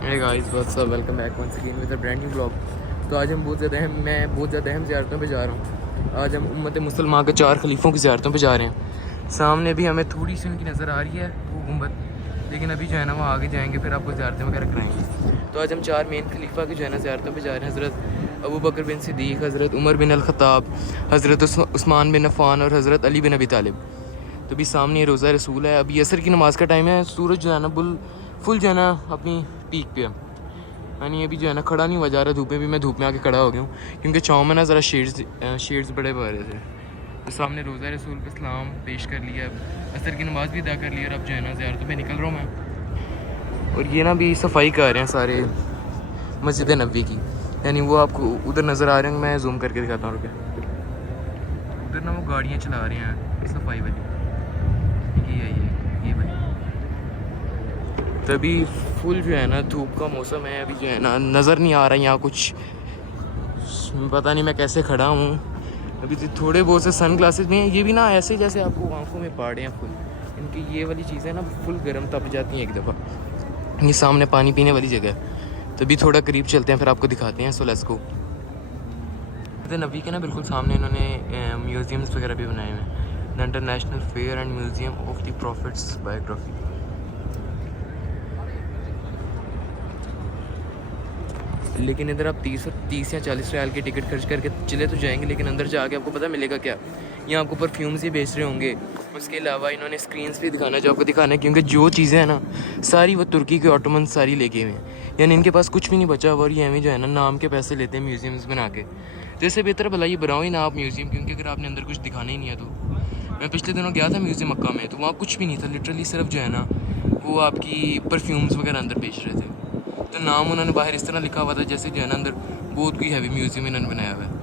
Hey guys what's up, welcome back once again with a brand new blog. तो आज हम मैं बहुत ज़्यादा अहम ज़ियारतों पे जा रहा हूँ। आज हम उम्मत मुसलमान के 4 खलीफों की ज़ियारतों पे जा रहे हैं। सामने भी हमें थोड़ी सी उनकी नज़र आ रही है वो गुंबद, लेकिन अभी जो है ना वहाँ आगे जाएंगे फिर आपको ज़ियारतें वगैरह कराएंगे। तो आज हम 4 मेन खलीफा की जो है ना ज़ियारतों पे जा रहे हैं। हज़रत अबू बकर बिन सिद्दीक़, हज़रत उमर बिन अल ख़त्ताब, हज़रत उस्मान बिन अफ़ान और हज़रत अली बिन अबी तालिब। तो अभी सामने रोज़ा रसूल है। अभी असर की नमाज़ का टाइम है। सूरज जो है ना फुल जो है ना अपनी पीक पे है। यानी अभी जो है ना खड़ा नहीं हुआ जा रहा धूप में भी। मैं धूप में आके खड़ा हो गया हूँ क्योंकि छाँव में ना ज़रा शेड्स बड़े पा रहे थे। तो सामने रोज़ा रसूल पे सलाम पेश कर लिया, असर की नमाज़ भी अदा कर लिया और अब जो है ना ज़ियारतों पे निकल रहा हूँ मैं। और ये ना भी सफाई कर रहे हैं सारे मस्जिद नबी की। यानी वो आपको उधर नज़र आ रहे हैं, मैं जूम करके दिखाता हूँ। रुके, उधर ना वो गाड़ियाँ चला रहे हैं सफाई वाली, ये भाई। तभी फुल जो है ना धूप का मौसम है। अभी जो है ना नज़र नहीं आ रहा यहाँ कुछ, पता नहीं मैं कैसे खड़ा हूँ। अभी तो थोड़े बहुत से सन ग्लासेस में ये भी ना ऐसे जैसे आपको आंखों में पाड़े हैं फुल। इनकी ये वाली चीज़ें ना फुल गर्म तप जाती हैं एक दफ़ा। ये सामने पानी पीने वाली जगह है। तभी थोड़ा करीब चलते हैं फिर आपको दिखाते हैं। So let's go. नबी के ना बिल्कुल सामने इन्होंने म्यूज़ियम्स वगैरह भी बनाए हुए हैं। The international fair and museum of the profits biography. लेकिन इधर आप 30 या 40 रियाल की टिकट खर्च करके चले तो जाएंगे, लेकिन अंदर जाके आपको पता मिलेगा क्या। यहाँ आपको परफ्यूम्स ही बेच रहे होंगे। उसके अलावा इन्होंने स्क्रीन्स भी दिखाना जो आपको दिखाना है, क्योंकि जो चीज़ें हैं ना सारी वो तुर्की के ऑटोमन सारी लेके हुए हैं। यानी इनके पास कुछ भी नहीं बचा हुआ और ये हमें जो है ना नाम के पैसे लेते हैं म्यूज़ियम्स बना के। तो इससे बेहतर भला ये बनाओ ही ना आप म्यूज़ियम, क्योंकि अगर आपने अंदर कुछ दिखाना ही नहीं है तो। मैं पिछले दिनों गया था म्यूज़ियम मक्का में, तो वहाँ कुछ भी नहीं था। लिटरली सिर्फ जो है ना वो आपकी परफ्यूम्स वगैरह अंदर बेच रहे थे। तो नाम उन्होंने बाहर इस तरह लिखा हुआ था जैसे जो है ना अंदर बहुत कोई हैवी म्यूज़ियम इन्होंने बनाया हुआ है।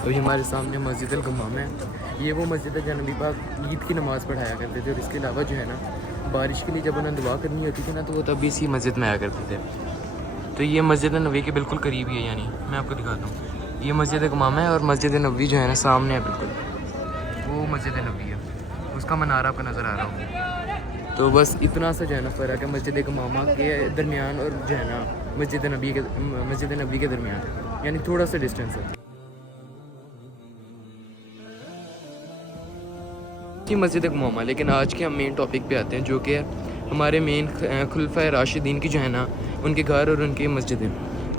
अभी हमारे सामने मस्जिद अल गम्माम है। ये वो मस्जिद है जहाँ नबी पाक ईद की नमाज़ पढ़ाया करते थे। और इसके अलावा जो है ना बारिश के लिए जब उन्हें दुआ करनी होती थी ना तो वो तब भी इसी मस्जिद में आया करते थे। तो ये मस्जिद नबी के बिल्कुल करीब ही है। यानी मैं आपको दिखाता हूँ, ये मस्जिद गम्माम है और मस्जिद नबी जो है ना सामने है बिल्कुल। वो मस्जिद नबी है, उसका मनारा आपको नज़र आ रहा होगा। तो बस इतना सा जो है ना फ़र्क है मस्जिद गम्मामा के दरमियान और जो है ना मस्जिद नबी के दरमियान, यानी थोड़ा सा डिस्टेंस है। मस्जिद गम्मामा। लेकिन आज के हम मेन टॉपिक पे आते हैं जो कि हमारे मेन खुलफा राशिदीन की जो है ना उनके घर और उनकी मस्जिद है।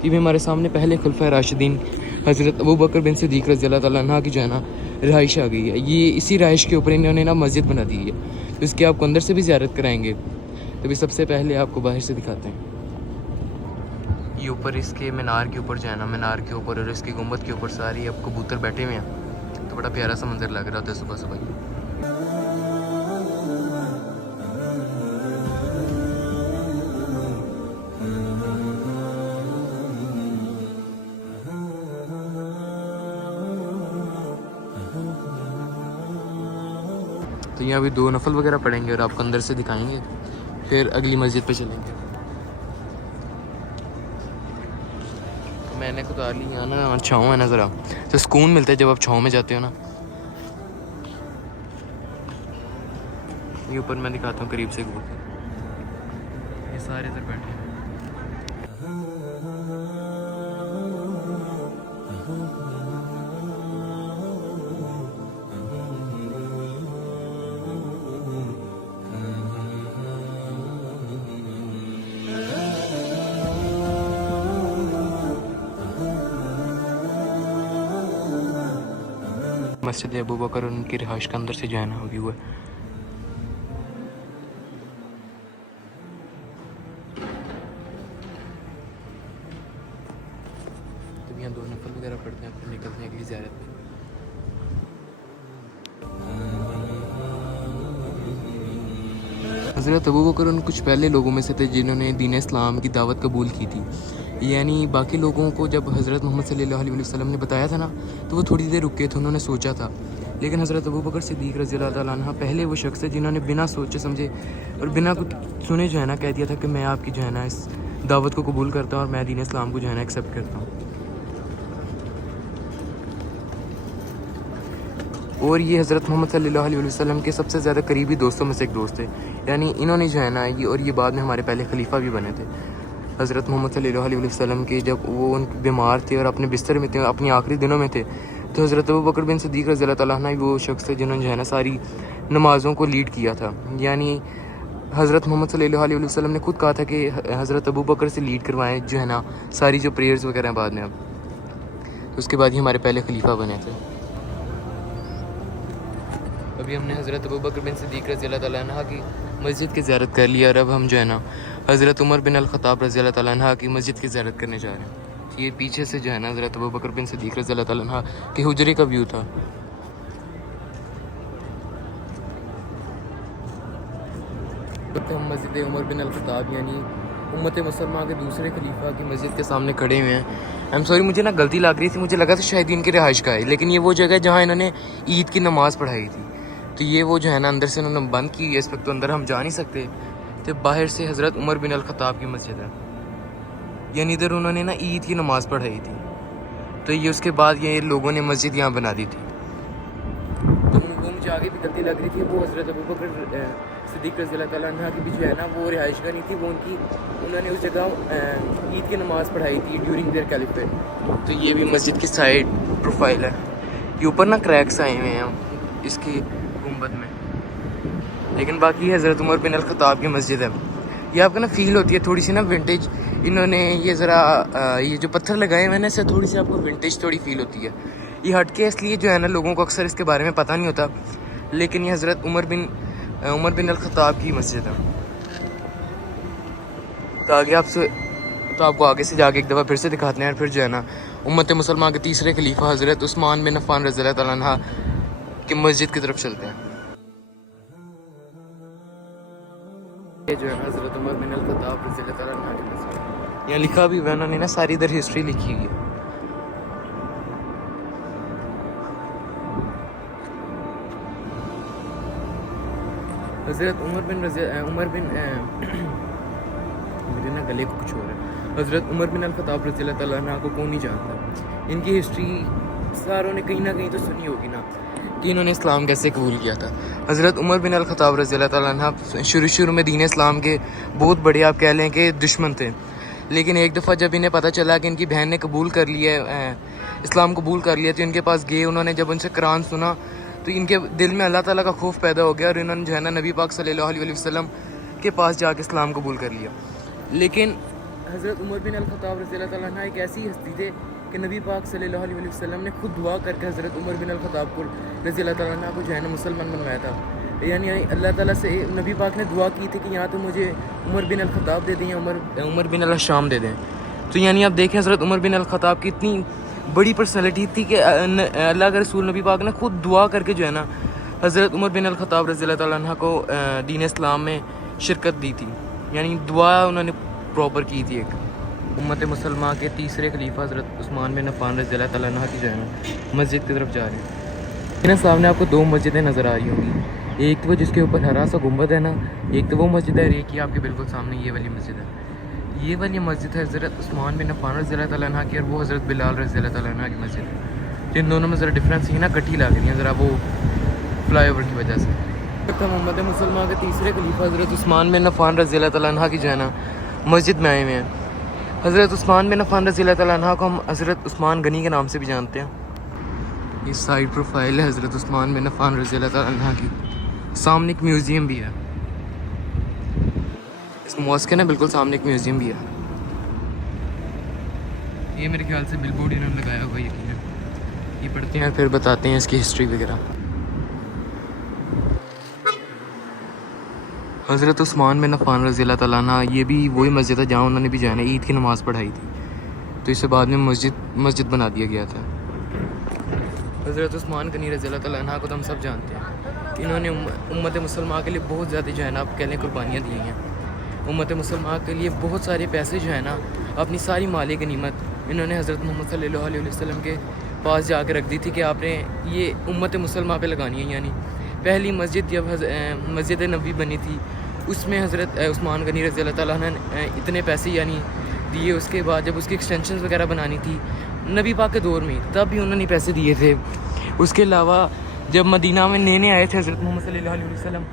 ये भी हमारे सामने पहले खुलफा राशिदीन हज़रत अबू बकर बिन सिद्दीक़ रज़ी अल्लाह तआला अन्हु की जो है ना रिहाइश आ गई है। ये इसी रिहाइश के ऊपर इन्होंने ना मस्जिद बना दी है। तो इसकी आपको अंदर से भी ज़ियारत कराएंगे। तो भी सबसे पहले आपको बाहर से दिखाते हैं। ये ऊपर इसके मीनार के ऊपर जो है ना मीनार के ऊपर और इसकी गुंबद के ऊपर सारी अब कबूतर बैठे हुए हैं। तो बड़ा प्यारा सा मंजर लग रहा था सुबह सुबह। तो यहाँ अभी 2 नफल वगैरह पढ़ेंगे और आपको अंदर से दिखाएंगे, फिर अगली मस्जिद पे चलेंगे। तो मैंने खुद आ ली यहाँ ना छाँव है ना ज़रा, तो सुकून मिलता है जब आप छाँव में जाते हो ना। ये ऊपर मैं दिखाता हूँ करीब से कबूतर, ये सारे इधर बैठे हैं। मस्जिद अबू बकर और उनकी रिहाइश का अंदर से जो है ना व्यू है। तो यहाँ 2 नफल वगैरह पढ़ते हैं, फिर निकलते हैं अगली ज़ियारत पे। हज़रत अबू बकर उन कुछ पहले लोगों में से थे जिन्होंने दीन इस्लाम की दावत कबूल की थी। यानी बाकी लोगों को जब हज़रत मोहम्मद सल्लल्लाहु अलैहि वसल्लम ने बताया था ना तो वो थोड़ी देर रुके थे। उन्होंने सोचा था लेकिन हज़रत अबू बकर सिद्दीक़ रज़ी अल्लाह ताला अन्हु पहले वो शख्स है जिन्होंने बिना सोचे समझे और बिना कुछ सुने जो है ना कह दिया था कि मैं आपकी जो है ना इस दावत को कबूल करता हूँ और मैं दीन इस्लाम को जो है ना एक्सेप्ट करता हूँ। और ये हज़रत मोहम्मद सल्लल्लाहु अलैहि वसल्लम के सबसे ज़्यादा करीबी दोस्तों में से एक दोस्त थे। यानी इन्होंने जो है ना ये बाद में हमारे पहले खलीफा भी बने थे। हज़रत मोहम्मद सल्लल्लाहु अलैहि वसल्लम के जब वो उन बीमार थे और अपने बिस्तर में थे, अपनी आखिरी दिनों में थे, तो हज़रत अबू बकर बिन सिद्दीक़ रज़ी अल्लाह ताला अन्हु वो शख्स थे जिन्होंने जो है ना सारी नमाज़ों को लीड किया था। यानी हज़रत मोहम्मद सल्लल्लाहु अलैहि वसल्लम ने खुद कहा था कि हज़रत अबू बकर से लीड करवाएं जो है ना सारी जो प्रेयर्स वगैरह हैं बाद में। अब तो उसके बाद ही हमारे पहले खलीफा बने थे। अभी हमने हज़रत अबू बकर बिन सिद्दीक़ रज़ी अल्लाह ताला अन्हु की मस्जिद की ज़ियारत कर लिया और अब हम जो है ना हज़रत उमर बिन अल-ख़त्ताब रज़ी अल्लाह ताला अन्हु की मस्जिद की ज़ियारत करने जा रहे हैं। ये पीछे से जो है ना हज़रत अबू बकर बिन सिद्दीक़ रज़ी अल्लाह ताला अन्हु के हुजरे का व्यू था। तो हम मस्जिद उमर बिन अल-ख़त्ताब यानी उम्मत मुसलमान के दूसरे खलीफा की मस्जिद के सामने खड़े हुए हैं। आई एम सॉरी, मुझे ना गलती लग रही थी, मुझे लगा था शायद इनकी रिहाइश का है, लेकिन ये वो जगह है जहाँ इन्होंने ईद की नमाज़ पढ़ाई थी। तो ये वो जो है ना अंदर से उन्होंने बंद की है, इस वक्त तो अंदर हम जा नहीं सकते। तो बाहर से हज़रत उमर बिन अल-ख़त्ताब की मस्जिद है, यानी इधर उन्होंने ना ईद की नमाज़ पढ़ाई थी। तो ये उसके बाद ये लोगों ने मस्जिद यहाँ बना दी थी। तो वो मुझे आगे भी गलती लग रही थी, वो हज़रत अबू बकर सिद्दीक़ रज़ी अल्लाह ताला अन्हु की भी जो है ना वो रिहाइश का नहीं थी, वो उन्होंने उस जगह ईद की नमाज़ पढ़ाई थी ड्यूरिंग देयर कैलिफेट। तो ये भी मस्जिद की साइड प्रोफाइल है। ये ऊपर ना क्रैक्स आए हुए हैं इसकी गुंबद में, लेकिन बाकी हज़रत उमर बिन अल-ख़त्ताब की मस्जिद है। ये आपको ना फील होती है थोड़ी सी ना विंटेज। इन्होंने ये ज़रा ये जो पत्थर लगाए हुए हैं ना इससे थोड़ी सी आपको विंटेज थोड़ी फील होती है। ये हटके इसलिए जो है ना लोगों को अक्सर इसके बारे में पता नहीं होता, लेकिन ये हज़रत उमर बिन अल-ख़त्ताब की मस्जिद है। तो आगे आपको आगे से जाके एक दफ़ा फिर से दिखाते हैं और फिर जो है ना उम्मत मुसलमान के तीसरे खलीफा हज़रत उस्मान बिन अफ़्फ़ान रज़ी अल्लाह ताला अन्हु की मस्जिद की तरफ चलते हैं। ये जो है हज़रत उमर बिन अल-ख़त्ताब रज़ी अल्लाह ताला अन्हु की मस्जिद, यहाँ लिखा भी हुआ है, उन्होंने ना सारी इधर हिस्ट्री लिखी हुई है। हज़रत उमर बिन मेरे ना गले को कुछ हो रहा है। हज़रत उमर बिन अल-ख़त्ताब रज़ी अल्लाह ताला अन्हु को कौन नहीं जानता। इनकी हिस्ट्री सारों ने कहीं ना कहीं तो सुनी होगी ना कि इन्होंने इस्लाम कैसे कबूल किया था। हज़रत उमर बिन अल-ख़त्ताब रज़ी अल्लाह ताला अन्हु शुरू में दीन इस्लाम के बहुत बड़े आप कह लें कि दुश्मन थे, लेकिन एक दफ़ा जब इन्हें पता चला कि इनकी बहन ने कबूल कर लिया, इस्लाम कबूल कर लिया, तो इनके पास गए। उन्होंने जब उनसे कुरान सुना तो इनके दिल में अल्लाह ताला का खौफ पैदा हो गया और इन्होंने जो है ना नबी पाक सल्लल्लाहु अलैहि वसल्लम के पास जाके इस्लाम कबूल कर लिया। लेकिन हज़रत उमर बिन अल-ख़त्ताब रज़ी अल्लाह ताला अन्हु एक ऐसी हस्ती थे कि नबी पाक सल्लल्लाहु अलैहि वसल्लम ने खुद दुआ करके हज़रत उमर बिन अल-ख़त्ताब को रज़ी अल्लाह ताला अन्हु को जो है ना मुसलमान बनवाया था। यानी अल्लाह ताला से नबी पाक ने दुआ की थी कि यहाँ तो मुझे उमर बिन अल-ख़त्ताब दे दें या उमर बिन अल-शाम दे दें। तो यानी आप देखें हज़रत उमर बिन अल-ख़त्ताब की इतनी बड़ी पर्सनैलिटी थी कि अल्लाह के रसूल नबी पाक ने खुद दुआ करके जो है ना हज़रत उमर बिन अल-ख़त्ताब रज़ी अल्लाह ताला अन्हु को दीन इस्लाम में शिरकत दी थी। यानी दुआ उन्होंने प्रॉपर की थी। एक उम्मत मुसलमान के तीसरे खलीफा हज़रत उस्मान बिन अफ़्फ़ान रज़ी अल्लाह ताला अन्हु की जो है ना मस्जिद की तरफ जा रहे हैं। मेरे सामने आपको दो मस्जिदें नज़र आ रही होंगी, एक तो वो जिसके ऊपर हरा सा गुंबद है ना, एक तो वो मस्जिद है, एक ही आपके बिल्कुल सामने ये वाली मस्जिद है। ये वाली मस्जिद है हज़रत उस्मान बिन अफ़्फ़ान रज़ी अल्लाह ताला अन्हु की, और वो हज़रत बिलाल रज़ी अल्लाह ताला अन्हु की मस्जिद है। जिन दोनों में ज़रा डिफरेंस ही ना गठी लग रही है ज़रा वो फ्लाईओवर की वजह से। हम उम्मत मुसलमान के तीसरे खलीफा हज़रत उस्मान बिन अफ़्फ़ान रज़ी अल्लाह ताला अन्हु की जो है ना मस्जिद में आए हुए हैं। हज़रत उस्मान बिन अफ़्फ़ान रज़ी अल्लाह ताला अन्हु को हम हज़रत उस्मान गनी के नाम से भी जानते हैं। ये साइड प्रोफाइल है हज़रत उस्मान बिन अफ़्फ़ान रज़ी अल्लाह ताला अन्हु की। सामने एक म्यूज़ियम भी है, इस मॉस्क के ना बिल्कुल सामने एक म्यूज़ियम भी है। ये मेरे ख्याल से बिलबोर्ड इन्होंने लगाया हुआ यकीनन। ये पढ़ते हैं फिर बताते हैं इसकी हिस्ट्री वगैरह। हज़रत उस्मान बिन अफ़्फ़ान रज़ी अल्लाह ताला अन्हु, ये भी वही मस्जिद है जहाँ उन्होंने भी जो है ना ईद की नमाज़ पढ़ाई थी, तो इसे बाद में मस्जिद बना दिया गया था। हज़रत उस्मान गनी रज़ी अल्लाह ताला अन्हु को तो हम सब जानते हैं। इन्होंने उम्मत मुसलमान के लिए बहुत ज़्यादा जो है ना आप कह लें कुर्बानियाँ दी हैं। उम्मत मुसलमान के लिए बहुत सारे पैसे जो है ना अपनी सारी माली गनीमत इन्होंने हज़रत मोहम्मद सल्लल्लाहु अलैहि वसल्लम के पास जाकर रख दी थी कि आपने ये उम्मत मुसलमान पे लगानी है। यानी पहली मस्जिद जब मस्जिद नबी बनी थी उसमें हज़रत उस्मान गनी रज़ी अल्लाह ताला ने इतने पैसे यानी दिए। उसके बाद जब उसकी एक्सटेंशन वगैरह बनानी थी नबी पाक के दौर में, तब भी उन्होंने पैसे दिए थे। उसके अलावा जब मदीना में नए आए थे हज़रत मोहम्मद सल्लल्लाहु अलैहि वसल्लम,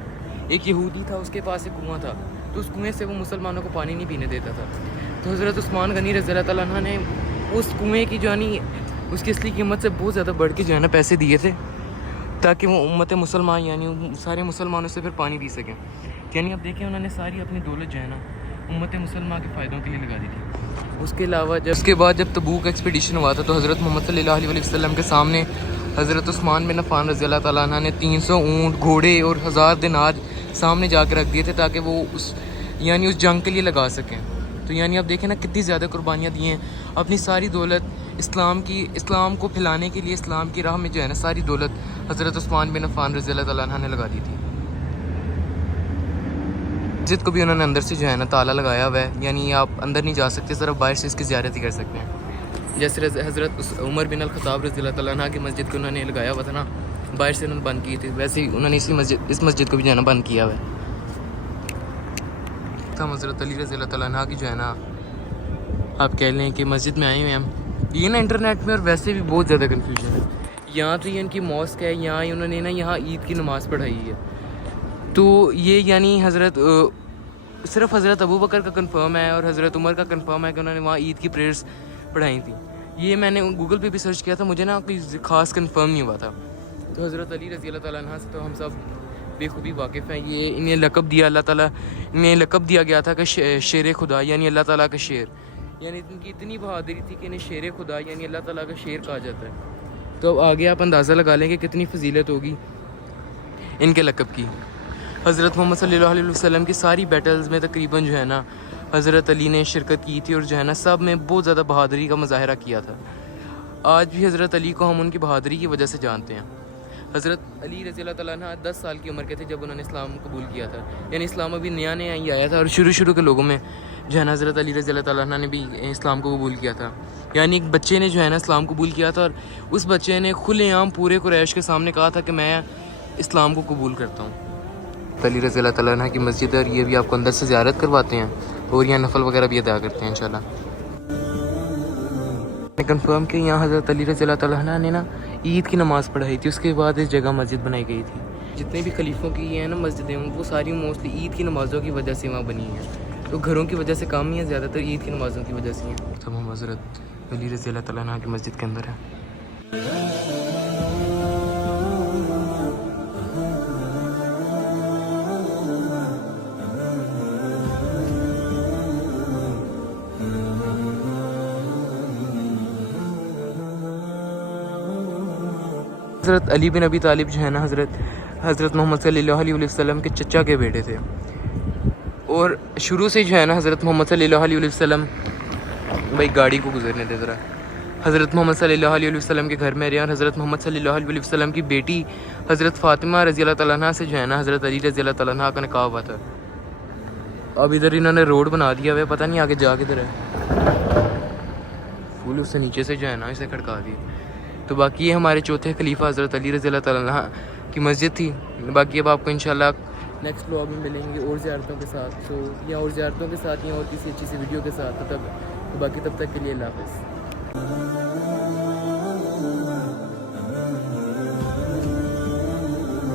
एक यहूदी था, उसके पास एक कुआँ था, तो उस कुएँ से वो मुसलमानों को पानी नहीं पीने देता था। तो हज़रत उस्मान गनी रज़ी अल्लाह ताला अन्हु ने उस कुएँ की जो है उसकी असली कीमत से बहुत ज़्यादा बढ़ के जो है ना पैसे दिए थे, ताकि वो उम्मत मुसलमान यानी सारे मुसलमानों से फिर पानी पी सकें। यानी अब देखें उन्होंने सारी अपनी दौलत जो है ना उम्मत मुसलमान के फ़ायदों के लिए लगा दी थी। उसके अलावा उसके बाद जब तबूक एक्सपीडिशन हुआ था तो हज़रत मोहम्मद सल्लल्लाहु अलैहि वसल्लम के सामने हज़रत उस्मान बिन अफ़्फ़ान रज़ी अल्लाह ताला अन्हु ने 300 ऊँट, घोड़े और 1000 दिनार सामने जाकर रख दिए थे, ताकि वो उस जंग के लिए लगा सकें। तो यानी आप देखें ना कितनी ज़्यादा कुर्बानियाँ दी हैं, अपनी सारी दौलत इस्लाम को फैलाने के लिए, इस्लाम की राह में जो है ना सारी दौलत हज़रत उस्मान बिन अफ़्फ़ान रज़ी अल्लाह ताला अन्हु ने लगा दी थी। मस्जिद को भी उन्होंने अंदर से जो है ना ताला लगाया हुआ है, यानी आप अंदर नहीं जा सकते, सिर्फ बाहर से इसकी ज़ियारत ही कर सकते हैं। जैसे हज़रत उमर बिन अल-ख़त्ताब रज़ी अल्लाह ताला अन्हु की मस्जिद को उन्होंने लगाया हुआ था ना, बाहर से उन्होंने बंद की थी, वैसे ही उन्होंने इस मस्जिद को भी जो है ना बंद किया हुआ है। तो हज़रत अली रज़ी अल्लाह ताला अन्हु की जो है ना आप कह लें कि मस्जिद में आए हुए हम। ये ना इंटरनेट में और वैसे भी बहुत ज़्यादा कन्फ्यूजन है। यहाँ तो ये इनकी मॉस्क है, यहाँ उन्होंने ना यहाँ ईद की नमाज़ पढ़ाई है। तो ये यानी सिर्फ हज़रत अबू बकर का कंफर्म है और हज़रत उमर का कंफर्म है कि उन्होंने वहाँ ईद की प्रेयर्स पढ़ाई थी। ये मैंने गूगल पे भी सर्च किया था, मुझे ना कोई ख़ास कंफर्म नहीं हुआ था। तो हज़रत अली रज़ी अल्लाह ताला अन्हु से तो हम सब बेखूबी वाकिफ़ हैं। ये इन्हें लक़ब दिया, अल्लाह ताला इन्हें लक़ब दिया गया था कि शेर खुदा, यानी अल्लाह ताला का शेर। यानी इनकी इतनी बहादुरी थी कि इन्हें शेर खुदा यानी अल्लाह ताला का शेर कहा जाता है। तो अब आगे आप अंदाज़ा लगा लें कि कितनी फजीलत होगी इनके लक़ब की। हज़रत मोहम्मद सल्लल्लाहु अलैहि वसल्लम की सारी बैटल्स में तकरीबन जो है ना हज़रत अली ने शिरकत की थी और जो है ना सब में बहुत ज़्यादा बहादुरी का मुजाहरा किया था। आज भी हज़रत अली को हम उनकी बहादुरी की वजह से जानते हैं। हज़रत अली रज़ी अल्लाह ताला अन्हु 10 साल की उम्र के थे जब उन्होंने इस्लाम कबूल किया था, यानी इस्लाम अभी नया ही आया था और शुरू के लोगों में जो है ना हज़रत अली रज़ी अल्लाह ताला अन्हु ने भी इस्लाम को कबूल किया था। यानी एक बच्चे ने जो है ना इस्लाम कबूल किया था और उस बच्चे ने खुलेआम पूरे कुरैश के सामने कहा था कि मैं इस्लाम को कबूल करता हूँ। अली रज़ी अल्लाह ताला अन्हु की मस्जिद है और ये भी आपको अंदर से ज़ियारत करवाते हैं और यहाँ नफल वगैरह भी अदा करते हैं इंशाल्लाह। कंफर्म कि यहाँ हज़रत अली रज़ी अल्लाह ताला अन्हु ने ना ईद की नमाज़ पढ़ाई थी, उसके बाद इस जगह मस्जिद बनाई गई थी। जितने भी खलीफों की है ना मस्जिदें वो सारी मोस्टली ईद की नमाज़ों की वजह से वहाँ बनी हैं, तो घरों की वजह से कम ही है, ज़्यादातर ईद की नमाज़ों की वजह से हैं। तो हम हज़रत अली रज़ी अल्लाह ताला अन्हु की मस्जिद के अंदर है। हज़रत अली बिन अबी तालिब जो है ना हज़रत मोहम्मद सल्लल्लाहु अलैहि वसल्लम के चचा के बेटे थे और शुरू से जो है ना हज़रत मोहम्मद सल्लल्लाहु अलैहि वसल्लम भाई गाड़ी को गुजरने दे ज़रा, हज़रत मोहम्मद सल्लल्लाहु अलैहि वसल्लम के घर में रहे और हज़रत मोहम्मद सल्लल्लाहु अलैहि वसल्लम की बेटी हज़रत फ़ातिमा रज़ी अल्लाह ताला अन्हा से जो है ना हज़रत अली रज़ी अल्लाह ताला अन्हा का निकाह हुआ था। अब इधर इन्होंने रोड बना दिया हुआ है, पता नहीं आगे जा किधर है, फूल उससे नीचे से जो है ना इसे खड़का दिए। तो बाकी ये हमारे चौथे खलीफा हज़रत अली रज़ी अल्लाह ताला अन्हु की मस्जिद थी। बाकी अब आपको इंशाल्लाह नेक्स्ट व्लॉग में मिलेंगे और ज़ियारतों के साथ, तो या और ज़ियारतों के साथ या और किसी अच्छी सी वीडियो के साथ। तो बाकी तब तक के लिए अल्लाह हाफ़िज़।